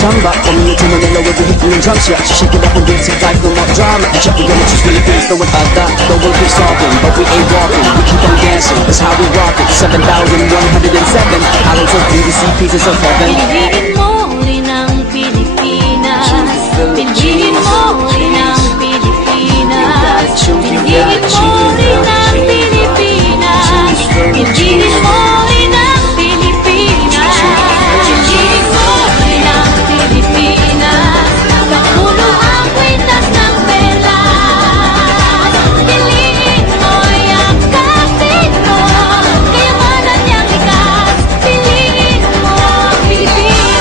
samba. Coming into Manila with the hit and drum shit. Shake it up and dance it like no more drama. Check we gonna choose Philippines, no one other. No one keep talking, but we ain't walking. We keep on dancing, that's how we rock it. 7,107 islands of BBC, pieces of heaven. Piliin mo rin ang Pilipinas. Piliin mo rin ang Pilipinas. Piliin mo rin ang Pilipinas. Piliin mo rin ang Pilipinas. Piliin mo rin ang Pilipinas. Kapulo ang kwintas ng pelas. Piliin mo yung kapit mo. Kayamanan niyang likas. Piliin mo ang Pilipinas.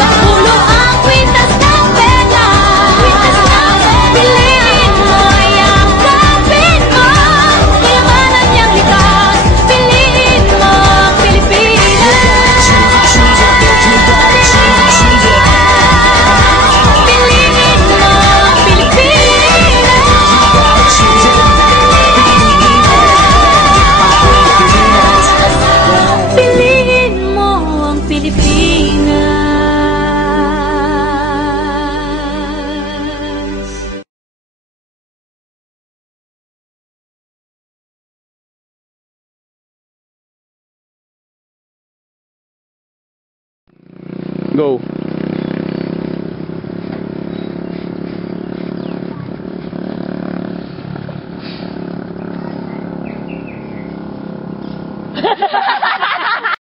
Kapulo ang kwintas ng pelas. Piliin mo yung kapit mo. Kayamanan niyang likas. Piliin mo ang Pilipinas. Piliin mo ang Pilipinas. Piliin mo ang Pilipinas. Go.